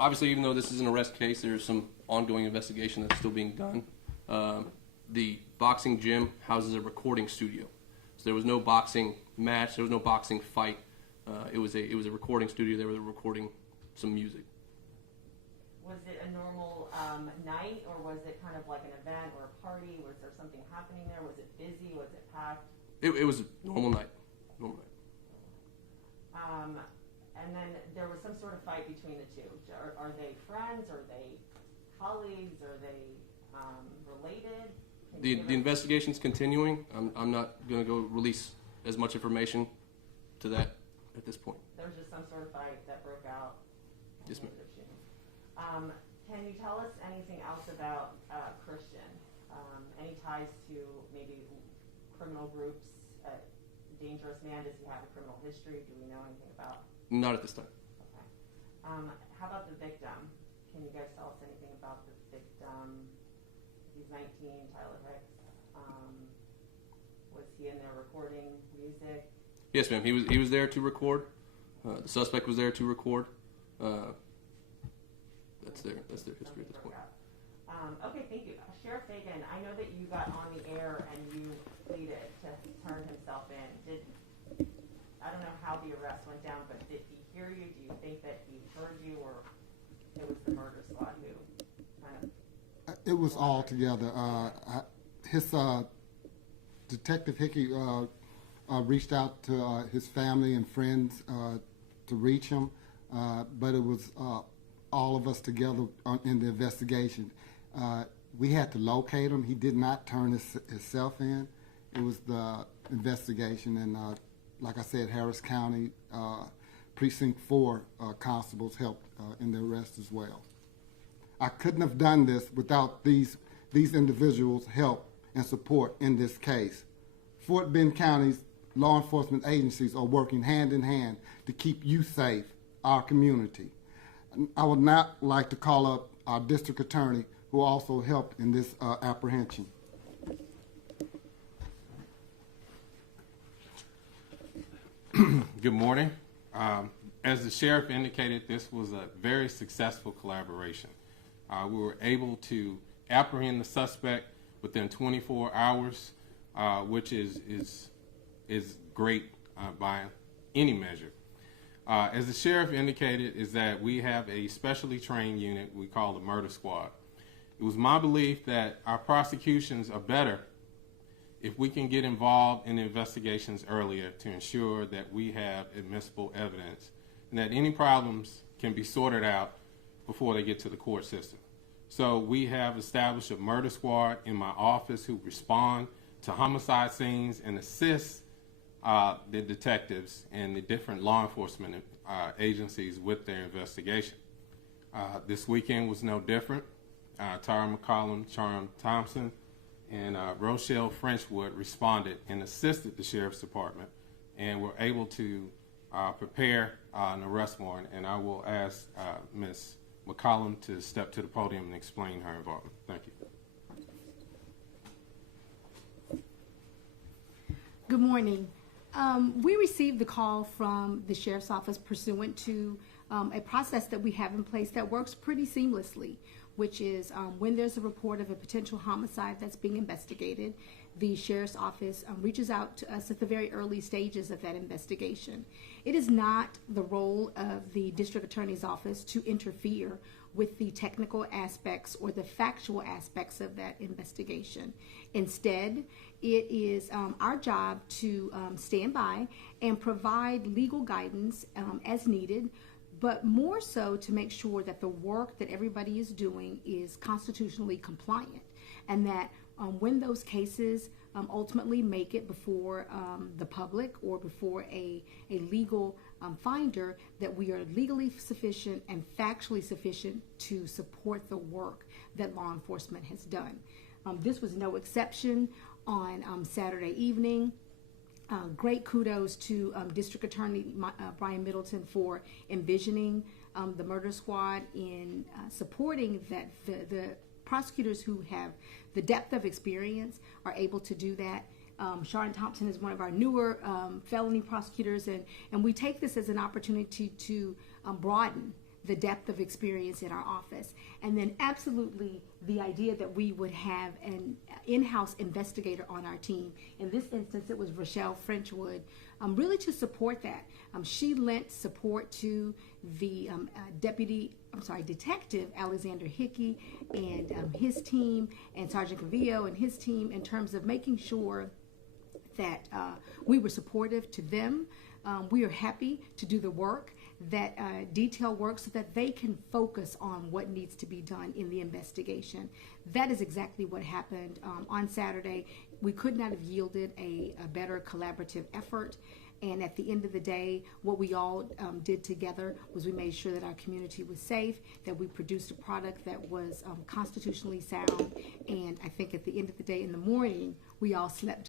Obviously, even though this is an arrest case, there's some ongoing investigation that's still being done. The boxing gym houses a recording studio, so there was no boxing match, there was no boxing fight. It was a recording studio. They were recording some music. Was it a normal night, or was it kind of like an event or a party? Was there something happening there? Was it busy? Was it packed? It was a normal night. Normal night. And then there was some sort of fight between the two. Are they friends? Are they colleagues? Are they related? The investigation's continuing. I'm not going to go release as much information to that at this point. There's just some sort of fight that broke out. Yes, ma'am. Can you tell us anything else about Christian? Any ties to maybe criminal groups? Dangerous man, does he have a criminal history? Do we know anything about? Not at this time. Okay. How about the victim? Can you guys tell us anything about the victim? He's 19, Tyler Hicks. Was he in there recording music? Yes, ma'am. He was there to record. The suspect was there to record. That's their history at this point. Okay, thank you. Sheriff Fagan, I know that you got on the air and you pleaded to turn himself in. I don't know how the arrest went down, but did he hear you? Do you think that he heard you, or it was the murder squad who kind of... It was all together. His Detective Hickey reached out to his family and friends to reach him, but it was all of us together in the investigation. We had to locate him. He did not turn himself in. It was the investigation, and like I said, Harris County Precinct 4 constables helped in the arrest as well. I couldn't have done this without these individuals' help and support in this case. Fort Bend County's law enforcement agencies are working hand in hand to keep you safe, our community. I would now like to call up our district attorney, who also helped in this apprehension. Good morning. As the sheriff indicated, this was a very successful collaboration. We were able to apprehend the suspect within 24 hours, which is great by any measure. As the sheriff indicated, is that we have a specially trained unit we call the Murder Squad. It was my belief that our prosecutions are better if we can get involved in investigations earlier to ensure that we have admissible evidence and that any problems can be sorted out before they get to the court system. So we have established a murder squad in my office who respond to homicide scenes and assist the detectives and the different law enforcement agencies with their investigation. This weekend was no different. Tara McCollum, Charm Thompson, and Rochelle Frenchwood responded and assisted the Sheriff's Department and were able to prepare an arrest warrant. And I will ask Ms. McCollum to step to the podium and explain her involvement. Thank you. Good morning. We received the call from the Sheriff's Office pursuant to a process that we have in place that works pretty seamlessly, which is when there's a report of a potential homicide that's being investigated, the Sheriff's Office reaches out to us at the very early stages of that investigation. It is not the role of the District Attorney's Office to interfere with the technical aspects or the factual aspects of that investigation. Instead, it is our job to stand by and provide legal guidance as needed, but more so to make sure that the work that everybody is doing is constitutionally compliant, and that when those cases ultimately make it before the public or before a legal finder, that we are legally sufficient and factually sufficient to support the work that law enforcement has done. This was no exception on Saturday evening. Great kudos to District Attorney Brian Middleton for envisioning the murder squad in supporting that the prosecutors who have the depth of experience are able to do that. Sharon Thompson is one of our newer felony prosecutors, and we take this as an opportunity to broaden the depth of experience in our office. And then absolutely the idea that we would have an in-house investigator on our team. In this instance, it was Rochelle Frenchwood, really to support that. She lent support to the Detective Alexander Hickey and his team, and Sergeant Cavillo and his team, in terms of making sure that we were supportive to them. We are happy to do the work, that detail work, so that they can focus on what needs to be done in the investigation. That is exactly what happened on Saturday. We could not have yielded a better collaborative effort. And at the end of the day, what we all did together was we made sure that our community was safe, that we produced a product that was constitutionally sound. And I think at the end of the day, in the morning, we all slept